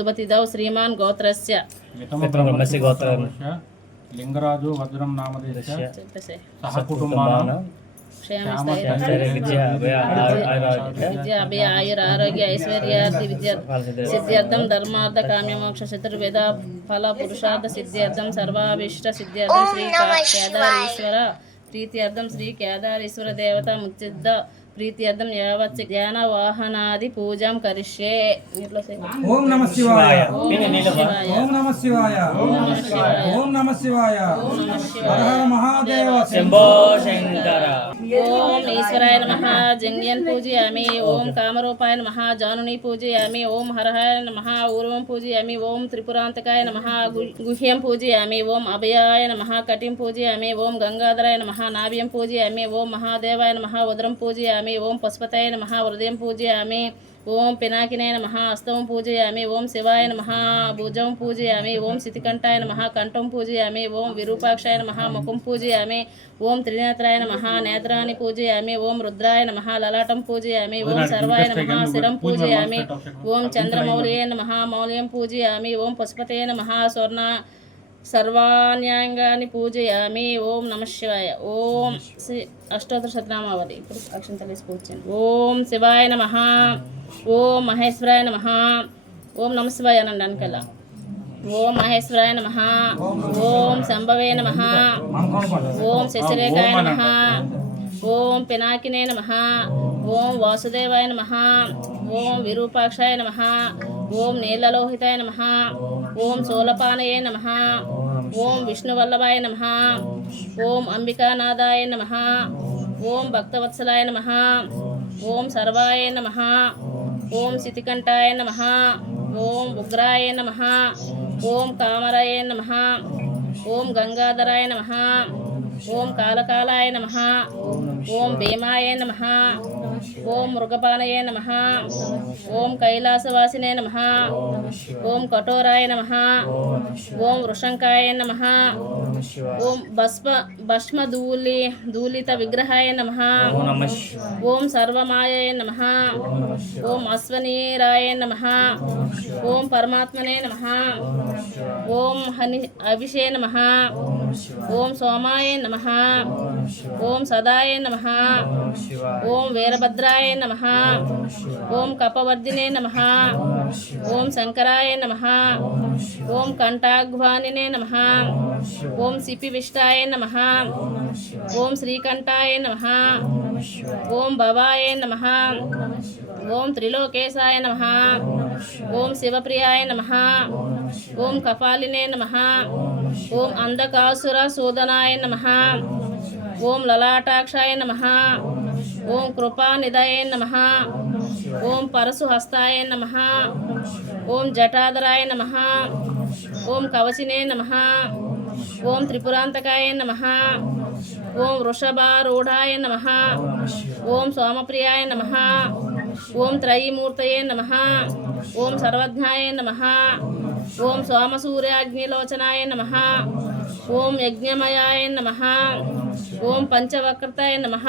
सुबतिदौ श्रीमान् गोत्रस्य मित्रब्रह्मस्य गोत्रस्य लिंगराजु वज्रम नामधेयस्य सह कुटुंबानां विद्या आयुर आरोग्य ऐश्वर्यादि सिद्ध्यर्थं धर्मार्थ काम्य मोक्ष चतुर्वेद फल पुरुषार्थ सिद्ध्यर्थं सर्वाभीष्ट सिद्ध्यर्थं श्री केदारेश्वर प्रीत्यर्थं श्री केदारेश्वर देवता मुच्चिद्द प्रीत्यर्थं यावत् ध्यान वाहनादि पूजां करिष्ये। ओम नमः शिवाय ओम नमः शिवाय ओम नमः शिवाय हर हर महादेव शंभो शंकर। ओम ईश्वराय नमः जंग्यन् पूजयामि। ओम कामरूपाय नमः जानुनी पूजयामि। ओम हरहाय नमः ऊर्वं पूजयामि। ओम त्रिपुरान्तकाय नमः गुह्यं पूजयामि। ओम अभयाय नमः कटिं पूजयामि। ओम गंगाधराय नमः नाभ्यं पूजयामि। ओम महादेवाय नमः उदरं पूजयामि। ओम पशुपतये नमः हृदयं पूजयामि। ओम पिनाकिने नमः हस्तवं पूजयामि। ओम शिवाय नमः भुजं पूजयामि। ओम सितिकण्ठाय नमः कण्ठं पूजयामि। ओम विरूपाक्षाय नमः मुखं पूजयामि। ओम त्रिनेत्राय नमः नेत्राणि पूजयामि। ओम रुद्राय नमः ललाटं पूजयामि। ओम सर्वाय नमः शिरं पूजयामि। ओम चन्द्रमौलये नमः मौल्यं पूजयामि। ओम पशुपतये नमः स्वर्ण सर्वाण्यांगानि पूजयामि। ओम नमः शिवाय। ओम श्री अष्टोत्तर शतनामावली अक्षंतले पूजयामि। ओम शिवाय नमः। ओम महेश्वराय नमः। ओम नमः शिवाय अनंडनकला। ओम महेश्वराय नमः। ओम शंभवे नमः। ओम शशिरेखाय नमः। ओम पिनाकिने नमः। ओम वासुदेवाय नमः। ओम विरूपाक्षाय नमः। ओम नीललोहिताय नमः। ओम शूलपाणये नमः। ओम विष्णुवल्लभाय नमः। ओम अंबिकानादाय नमः। ओम भक्तवत्सलाय नमः। ओम सर्वाय नमः। ओम सितिकण्ठाय नमः। ओम उग्राय नमः। ओम कामराय नमः। ओम गंगाधराय नमः। ओम कालकालाय नमः। ओम भीमाय नमः। ओम मृगपाणये नमः। ओम कैलासवासिने नमः। ओम कठोराय नमः। ओम वृषंकाय नमः। ओम भस्मधूलित विग्रहाय नमः। ओम सर्वमायै नमः। ओम अश्वनीराय नमः। ओम परमात्मने नमः। ओम अभिषे नमः। ओम सोमाय नमः। ओम सदाय नमः। ओम वीरभद्राय नमः। ओम कपवर्धिने नमः। ओम शंकराय नमः। ओम कंठाघ्वानिने नमः। ओम सिपिविष्टाय नमः। ओम श्रीकंठाय नमः। ओम भवाय नमः। ओम त्रिलोकेशाय नमः। ओम शिवप्रियाय नमः। ओम कपालिने नमः। ओम अंधकासुर सूदनाय नमः। ओम ललाटाक्षाय नमः। ओम कृपानिधये नमः। ओम परशुहस्ताय नमः। ओम जटाधराय नमः। ओम कवचिने नमः। ओम त्रिपुरान्तकाय नमः। ओम वृषभारूढाय नमः। ओम सोमप्रियाय नमः। ओम त्रयीमूर्तये नमः। ओम सर्वज्ञाय नमः। ओम सोमसूर्याग्निलोचनाय नमः। ओम यज्ञमयाय नमः। ओम पंचवक्रताय नमः।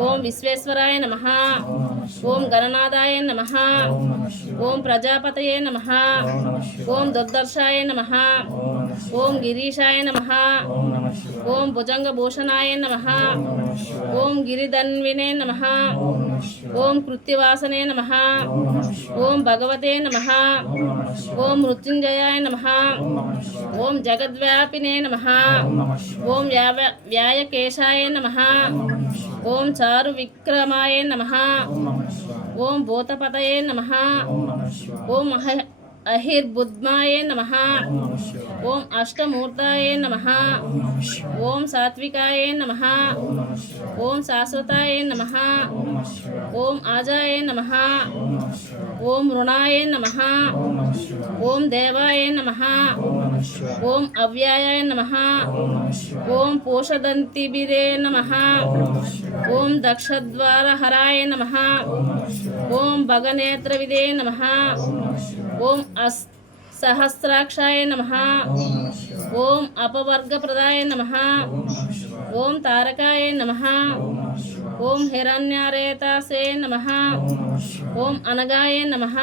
ओम विश्वेश्वराय नमः। ओम गणनादाय नमः। ओम प्रजापतये नमः। ओम दुर्दर्शाय नमः। ओम गिरीशाय नमः। ओम भुजंगभूषणाय नमः। ओम गिरिधन्विने नमः। ओम कृत्तिवासने नमः। ओम भगवते नमः। ओम मृत्युंजयाय नमः। ओम जगद्व्यापिने नमः। ओम व्यायकेशाय नमः। ओम चारुविक्रमाय नमः। ओम भूतपतये नमः। ओम अहिर्बुद्माय नमः। ओम अष्टमूर्ताय नमः। ओम सात्विकाय नमः। ओम शाश्वताय नमः। ओम आजाय नमः। ओम ऋणाय नमः। ओम देवाय नमः। ओम अव्यायाय नमः। ओम पोषदन्तिभिरे नमः। ओम दक्षद्वारहराय नमः। ओम भगनेत्रविदे नमः। ओम सहस्राक्षाय नमः। ओम अपवर्गप्रदाय नमः। ओम तारकाय नमः। ओम हिरण्यारेतासे नमः। ओम अनगाय नमः।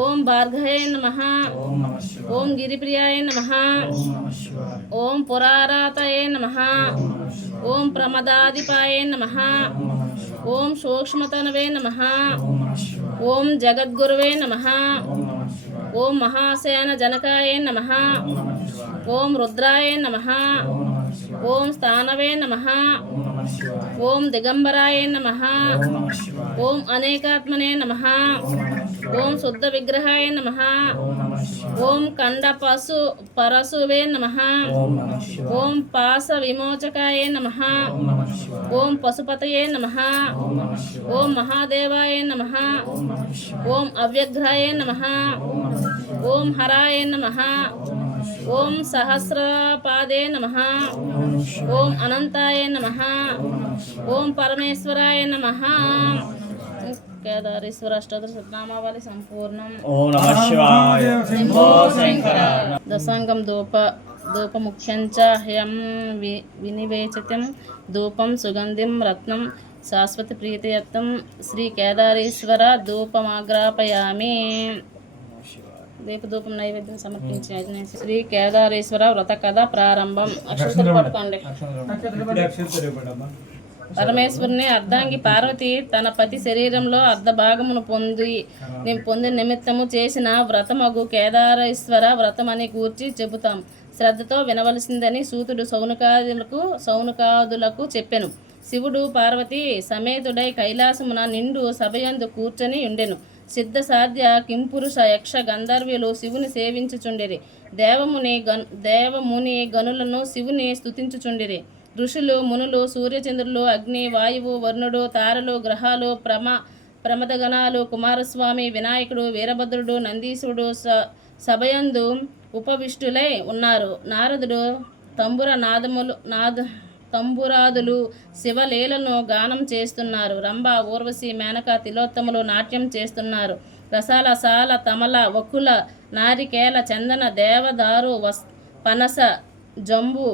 ఓం భార్గవే నమః ఓం నమః శివాయ ఓం గిరిప్రియాయ నమః ఓం నమః శివాయ ఓం పురారాతయే నమః ఓం ప్రమదాధిపాయ నమః ఓం సూక్ష్మతనవే నమః ఓం నమః శివాయ ఓం జగద్గురువే నమః ఓం నమః శివాయ ఓం మహాసేన జనకాయ నమః ఓం నమః శివాయ ఓం రుద్రాయ నమః ఓం నమః శివాయ ఓం స్థానవే నమః ఓం నమః శివాయ ఓం దిగంబరాయ నమః ఓం నమః శివాయ ఓం అనేకాత్మనే నమః ఓం నమః శివాయ ఓం శుద్ధ విగ్రహాయ నమః ఓం నమః శివాయ ఓం కండ పరశువే నమః ఓం నమః శివాయ ఓం పాస విమోచకాయ నమః ఓం నమః శివాయ ఓం పశుపతయే నమః ఓం నమః శివాయ ఓం మహాదేవాయ నమః ఓం నమః శివాయ ఓం అవ్యఘ్రాయ నమః ఓం నమః శివాయ ఓం హరాయ నమః ఓం నమః శివాయ ఓం సహస్రపాదే నమః ఓం నమః శివాయ ఓం అనంతాయ నమః ఓం నమః శివాయ ఓం పరమేశ్వరాయ నమః కేదారేశ్వర అష్టాదశ శతనామావళి సంపూర్ణం. ఓం నమః శివాయ శంభో శంకర. దశాంగం ధూపముఖ్యంచ హ్యం వినివేచితం ధూపం సుగంధిం రత్నం శాశ్వత ప్రీతియత్తం శ్రీ కేదారేశ్వర ధూపమాగ్రాపయామి. దీపధూపం నైవేద్యం సమర్పించి శ్రీ కేదారేశ్వర వ్రత కథ ప్రారంభం. అక్షతలు పట్టుకోండి. పరమేశ్వరుని అర్ధాంగి పార్వతి తన పతి శరీరంలో అర్ధ భాగమును పొంది నిమిత్తము చేసిన వ్రతమగు కేదారేశ్వర వ్రతమని కూర్చి చెబుతాం. శ్రద్ధతో వినవలసిందని సూతుడు సౌనకాదులకు చెప్పెను. శివుడు పార్వతి సమేతుడై కైలాసమున నిండు సభయందు కూర్చొని ఉండెను. సిద్ధ సాధ్య కింపురుష యక్ష గంధర్వులు శివుని సేవించుచుండిరి. దేవముని గనులను శివుని స్తుతించుచుండిరి. ఋషులు మునులు సూర్యచంద్రులు అగ్ని వాయువు వరుణుడు తారలు గ్రహాలు ప్రమదగణాలు కుమారస్వామి వినాయకుడు వీరభద్రుడు నందీశుడు సభయందు ఉపవిష్టులై ఉన్నారు. నారదుడు తంబురాదులు శివలీలను గానం చేస్తున్నారు. రంభ ఊర్వశి మేనక తిలోత్తములు నాట్యం చేస్తున్నారు. రసాల సాల తమల వకుల నారికేల చందన దేవదారు పనస జంబు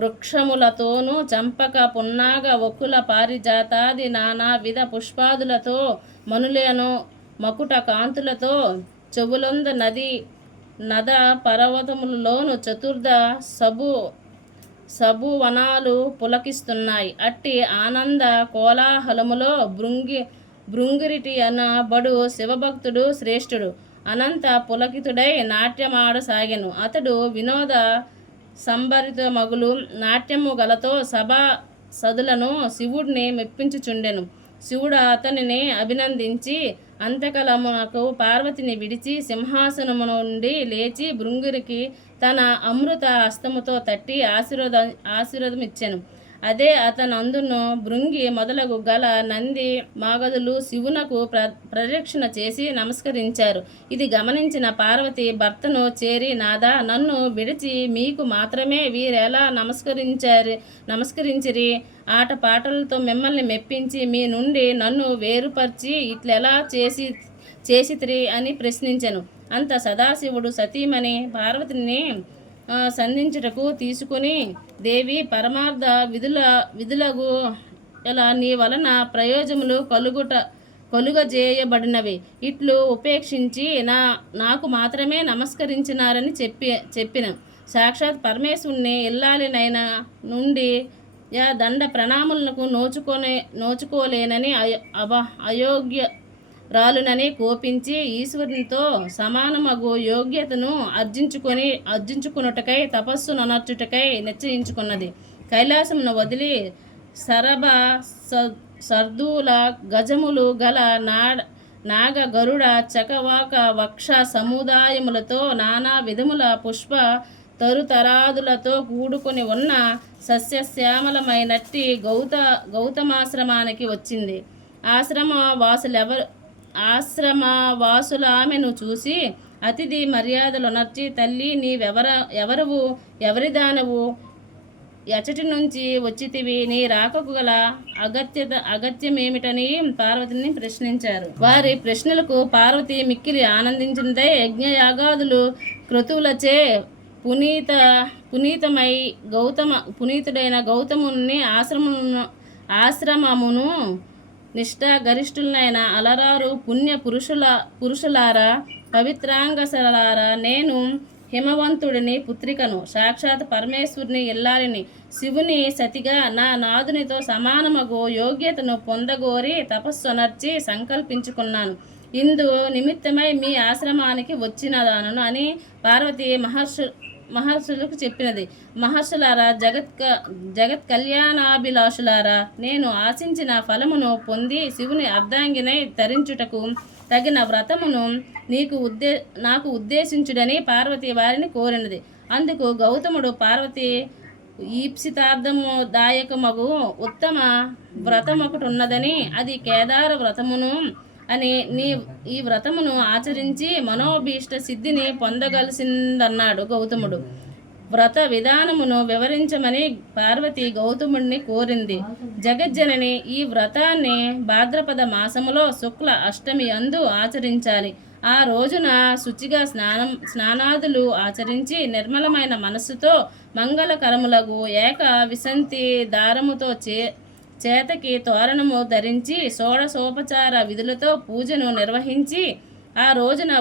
వృక్షములతోనూ చంపక పున్నాగ వకుల పారిజాతాది నానా విధ పుష్పాదులతో మనులను మకుట కాంతులతో చెవులొంద నద పర్వతములలోను చతుర్థ సబువనాలు పులకిస్తున్నాయి. అట్టి ఆనంద కోలాహలములో భృంగిరిటి అనబడు శివభక్తుడు శ్రేష్ఠుడు అనంత పులకితుడై నాట్యమాడసాగెను. అతడు వినోద సంభరిత మగులు నాట్యము గలతో సభా సదులను శివుడిని మెప్పించుచుండెను. శివుడు అతనిని అభినందించి అంతకలమునకు పార్వతిని విడిచి సింహాసనము నుండి లేచి భృంగురికి తన అమృత హస్తముతో తట్టి ఆశీర్వాదమిచ్చెను. అదే అతనందును భృంగి మొదలగు గల నంది మాగదులు శివునకు ప్రదక్షిణ చేసి నమస్కరించారు. ఇది గమనించిన పార్వతి భర్తను చేరి, నాదా, నన్ను విడిచి మీకు మాత్రమే వీరెలా నమస్కరించిరి? ఆటపాటలతో మిమ్మల్ని మెప్పించి మీ నుండి నన్ను వేరుపరిచి ఇట్లెలా చేసితిరి అని ప్రశ్నించెను. అంత సదాశివుడు సతీమణి పార్వతిని సంధించుటకు తీసుకుని, దేవి, పరమార్థ విధులగు ఇలా నీ వలన ప్రయోజనములు కలుగజేయబడినవి. ఇట్లు ఉపేక్షించి నాకు మాత్రమే నమస్కరించినారని చెప్పిన సాక్షాత్ పరమేశ్వరుని ఇల్లాలినైన నుండి దండ ప్రణాములకు నోచుకోలేనని అయోగ్యరాలునని కోపించి ఈశ్వరునితో సమానమగు యోగ్యతను అర్జించుకొనుటకై తపస్సునర్చుటకై నిశ్చయించుకున్నది. కైలాసమును వదిలి సర్దూల గజములు గల నాగ గరుడ చకవాక వక్ష సముదాయములతో నానా విధముల పుష్ప తరుతరాదులతో కూడుకొని ఉన్న సస్యశ్యామలమైనట్టి గౌతమాశ్రమానికి వచ్చింది. ఆశ్రమవాసుల ఆమెను చూసి అతిథి మర్యాదలునర్చి, తల్లి, నీవెవరవు, ఎవరిదానవు, ఎచటి నుంచి వచ్చితివి, నీ రాకకు గల అగత్యమేమిటని పార్వతిని ప్రశ్నించారు. వారి ప్రశ్నలకు పార్వతి మిక్కిలి ఆనందించినదై యజ్ఞయాగాదులు క్రతువులచే పునీతుడైన గౌతముని ఆశ్రమమును నిష్ఠా గరిష్ఠులైన అలరారు పుణ్య పురుషులారా, పవిత్రాంగసలారా, నేను హిమవంతుడిని పుత్రికను, సాక్షాత్ పరమేశ్వరుని ఇల్లాలిని, శివుని సతిగా నా నాదునితో సమానమగు యోగ్యతను పొందగోరి తపస్సునర్చి సంకల్పించుకున్నాను. ఇందు నిమిత్తమై మీ ఆశ్రమానికి వచ్చినదానను అని పార్వతి మహర్షులకు చెప్పినది. మహర్షులారా, జగత్ కళ్యాణాభిలాషులారా, నేను ఆశించిన ఫలమును పొంది శివుని అర్ధాంగినై తరించుటకు తగిన వ్రతమును నాకు ఉద్దేశించుడని పార్వతి వారిని కోరినది. అందుకు గౌతముడు పార్వతి ఈప్సితార్థము దాయకమగు ఉత్తమ వ్రతమొకటి ఉన్నదని, అది కేదార వ్రతమును అని, ఈ వ్రతమును ఆచరించి మనోభీష్ట సిద్ధిని పొందగలిసిందన్నాడు గౌతముడు. వ్రత విధానమును వివరించమని పార్వతి గౌతముడిని కోరింది. జగజ్జనని, ఈ వ్రతాన్ని భాద్రపద మాసములో శుక్ల అష్టమి అందు ఆచరించాలి. ఆ రోజున శుచిగా స్నానాదులు ఆచరించి నిర్మలమైన మనస్సుతో మంగళకరములగు ఏక విశంతి దారముతో చేతకి తోరణము ధరించి షోడశోపచార విధులతో పూజను నిర్వహించి ఆ రోజున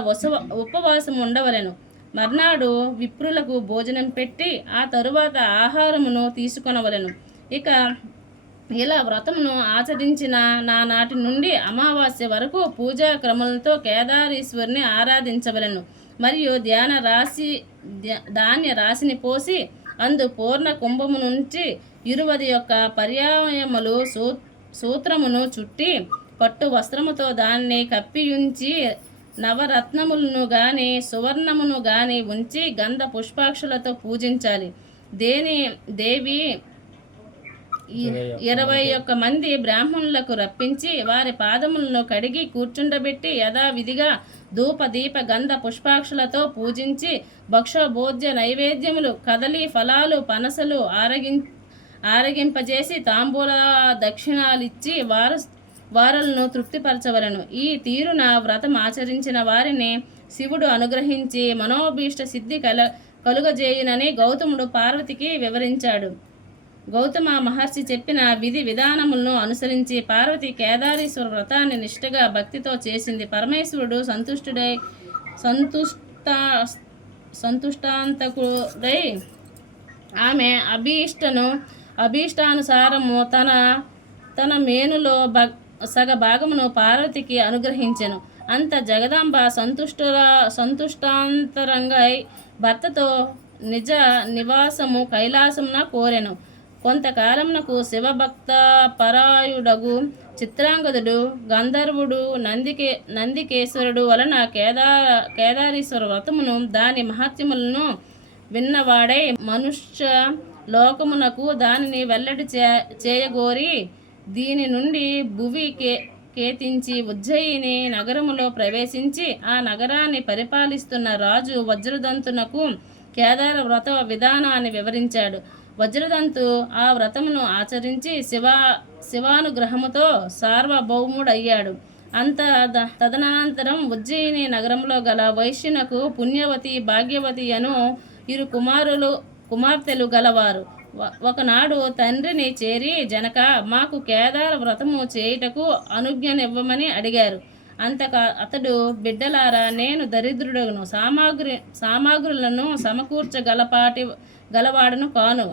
ఉపవాసం ఉండవలెను. మర్నాడు విప్రులకు భోజనం పెట్టి ఆ తరువాత ఆహారమును తీసుకొనవలెను. ఇక ఇలా వ్రతమును ఆచరించిన నాటి నుండి అమావాస్య వరకు పూజా క్రమములతో కేదారేశ్వరుని ఆరాధించవలెను. మరియు ధాన్య రాశిని పోసి అందు పూర్ణ కుంభము నుంచి 21 పర్యాయములు సూత్రమును చుట్టి పట్టు వస్త్రముతో దాన్ని కప్పియుంచి నవరత్నములను గాని సువర్ణమును గాని ఉంచి గంధ పుష్పాక్షులతో పూజించాలి. దేవి 21 మంది బ్రాహ్మణులకు రప్పించి వారి పాదములను కడిగి కూర్చుండబెట్టి యథావిధిగా ధూప దీప గంధ పుష్పాక్షులతో పూజించి భక్షభోజ్య నైవేద్యములు, కదలి ఫలాలు, పనసలు ఆరగింపజేసి తాంబూల దక్షిణాలిచ్చి వారలను తృప్తిపరచవలను. ఈ తీరున వ్రతం ఆచరించిన వారిని శివుడు అనుగ్రహించి మనోభీష్ట సిద్ధి కలుగజేయునని గౌతముడు పార్వతికి వివరించాడు. గౌతమ మహర్షి చెప్పిన విధి విధానములను అనుసరించి పార్వతి కేదారేశ్వర వ్రతాన్ని నిష్ఠగా భక్తితో చేసింది. పరమేశ్వరుడు సంతుష్టాంతకుడై ఆమె అభీష్టానుసారము తన మేనులో సగ భాగమును పార్వతికి అనుగ్రహించెను. అంత జగదాంబ సంతుష్టాంతరంగా భర్తతో నిజ నివాసము కైలాసమున కోరెను. కొంతకాలమునకు శివభక్త పరాయుడగు చిత్రాంగదుడు గంధర్వుడు నందికేశ్వరుడు వలన కేదారేశ్వర వ్రతమును దాని మహత్యములను విన్నవాడై మనుష్య లోకమునకు దానిని వెల్లడి చేయగోరి దీని నుండి భువి కేతించి ఉజ్జయిని నగరములో ప్రవేశించి ఆ నగరాన్ని పరిపాలిస్తున్న రాజు వజ్రదంతునకు కేదార వ్రత విధానాన్ని వివరించాడు. వజ్రదంతు ఆ వ్రతమును ఆచరించి శివానుగ్రహముతో సార్వభౌముడయ్యాడు. తదనంతరం ఉజ్జయిని నగరంలో గల వైశ్యునకు పుణ్యవతి భాగ్యవతి అను 2 కుమార్తెలు గలవారు. ఒకనాడు తండ్రిని చేరి, జనక, మాకు కేదార వ్రతము చేయుటకు అనుజ్ఞనివ్వమని అడిగారు. అతడు, బిడ్డలారా, నేను దరిద్రుడను, సామాగ్రులను గలవాడను కాను,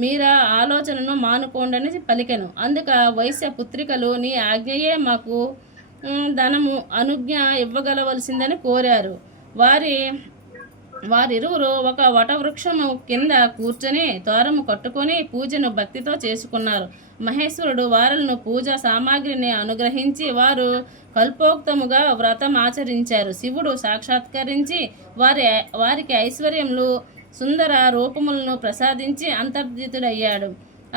మీరా ఆలోచనను మానుకోండని పలికెను. అందుక వైశ్య పుత్రికలు, నీ ఆజ్ఞయే మాకు ధనము అనుజ్ఞ ఇవ్వగలవలసిందని కోరారు. వారిరువురు ఒక వటవృక్షము కింద కూర్చొని తోరము కట్టుకొని పూజను భక్తితో చేసుకున్నారు. మహేశ్వరుడు వారలను పూజా సామాగ్రిని అనుగ్రహించి వారు కల్పోక్తముగా వ్రతం ఆచరించారు. శివుడు సాక్షాత్కరించి వారికి ఐశ్వర్యములు, సుందర రూపములను ప్రసాదించి అంతర్జితుడయ్యాడు.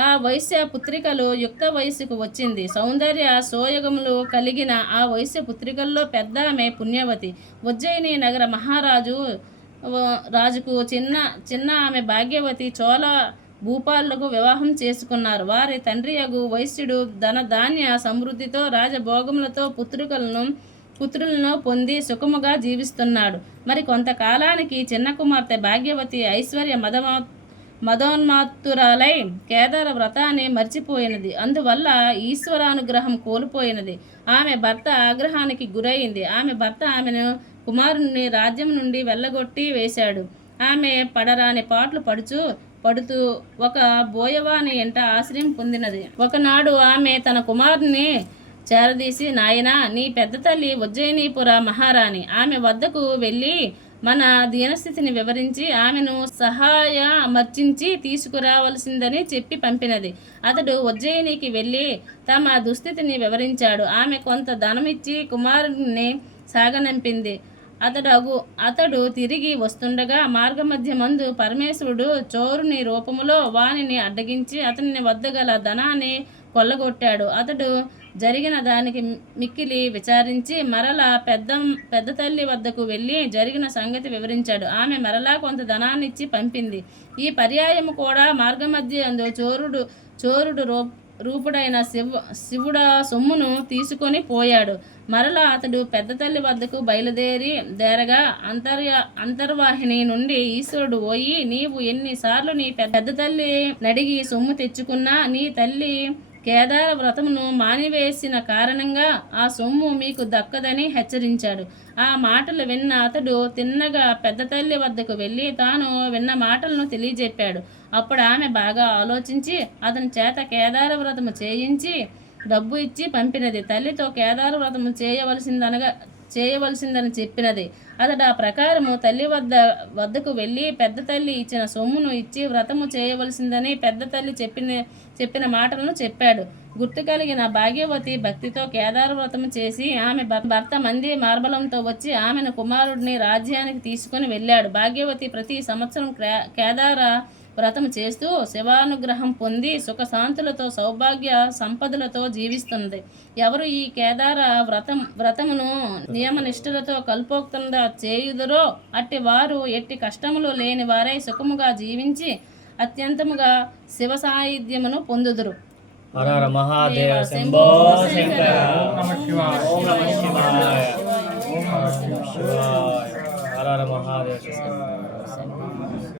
ఆ వైశ్య పుత్రికలు యుక్త వయస్సుకు వచ్చింది. సౌందర్య సోయగములు కలిగిన ఆ వైశ్య పుత్రికల్లో పెద్ద ఆమె పుణ్యవతి. ఉజ్జయిని నగర రాజుకు చిన్న ఆమె భాగ్యవతి చోళ భూపాలకు వివాహం చేసుకున్నారు. వారి తండ్రియగు వైశ్యుడు ధాన్య సమృద్ధితో రాజభోగములతో పుత్రులను పొంది సుఖముగా జీవిస్తున్నాడు. మరి కొంతకాలానికి చిన్న కుమార్తె భాగ్యవతి ఐశ్వర్య మదోన్మాత్తురాలై కేదార వ్రతాన్ని మర్చిపోయినది. అందువల్ల ఈశ్వరానుగ్రహం కోల్పోయినది. ఆమె భర్త ఆగ్రహానికి గురైంది. ఆమె భర్త ఆమెను కుమారుని రాజ్యం నుండి వెళ్ళగొట్టి వేశాడు. ఆమె పడరాని పాటలు పడుతూ ఒక బోయవాని ఎంట ఆశ్రయం పొందినది. ఒకనాడు ఆమె తన కుమారుని చేరదీసి, నాయనా, నీ పెద్ద తల్లి ఉజ్జయినీపుర మహారాణి, ఆమె వద్దకు వెళ్ళి మన దీనస్థితిని వివరించి ఆమెను సహాయమర్చించి తీసుకురావలసిందని చెప్పి పంపినది. అతడు ఉజ్జయినికి వెళ్ళి తమ దుస్థితిని వివరించాడు. ఆమె కొంత ధనమిచ్చి కుమారుని సాగనంపింది. అతడు తిరిగి వస్తుండగా మార్గమధ్యమందు పరమేశ్వరుడు చోరుని రూపములో వానిని అడ్డగించి అతని వద్ద గల ధనాన్ని కొల్లగొట్టాడు. అతడు జరిగిన దానికి మిక్కిలి విచారించి మరలా పెద్ద తల్లి వద్దకు వెళ్ళి జరిగిన సంగతి వివరించాడు. ఆమె మరలా కొంత ధనాన్నిచ్చి పంపింది. ఈ పర్యాయము కూడా మార్గమధ్యందు చోరుడు రూపుడైన శివుడ సొమ్మును తీసుకొని పోయాడు. మరలా అతడు పెద్ద తల్లి వద్దకు బయలుదేరగా అంతర్వాహిని నుండి ఈశ్వరుడు, ఓయి, నీవు ఎన్నిసార్లు నీ పెద్ద తల్లి నడిగి సొమ్ము తెచ్చుకున్నా నీ తల్లి కేదార వ్రతమును మానివేసిన కారణంగా ఆ సొమ్ము మీకు దక్కదని హెచ్చరించాడు. ఆ మాటలు విన్న అతడు తిన్నగా పెద్ద తల్లి వద్దకు వెళ్ళి తాను విన్న మాటలను తెలియజెప్పాడు. అప్పుడు ఆమె బాగా ఆలోచించి అతని చేత కేదార వ్రతము చేయించి డబ్బు ఇచ్చి పంపినది. తల్లితో కేదార వ్రతము చేయవలసిందని చెప్పినది. అతడు ఆ ప్రకారము తల్లి వద్దకు వెళ్ళి పెద్ద తల్లి ఇచ్చిన సొమ్మును ఇచ్చి వ్రతము చేయవలసిందని పెద్ద తల్లి చెప్పిన మాటలను చెప్పాడు. గుర్తు కలిగిన భాగ్యవతి భక్తితో కేదార వ్రతము చేసి ఆమె భర్త మంది మార్బలంతో వచ్చి ఆమెను కుమారుడిని రాజ్యానికి తీసుకుని వెళ్ళాడు. భాగ్యవతి ప్రతి సంవత్సరం కేదార వ్రతం చేస్తూ శివానుగ్రహం పొంది సుఖశాంతులతో సౌభాగ్య సంపదలతో జీవిస్తుంది. ఎవరు ఈ కేదార వ్రతమును నియమనిష్ఠులతో కల్పోక్తంగా చేయుదురో అట్టి వారు ఎట్టి కష్టములు లేని వారై సుఖముగా జీవించి అత్యంతముగా శివ సాయుధ్యమును పొందుదురు. హర హర మహాదేవ శంభో శంకర. ఓం నమః శివాయ. ఓం నమః శివాయ. ఓం నమః శివాయ. హర హర మహాదేవ శంభో.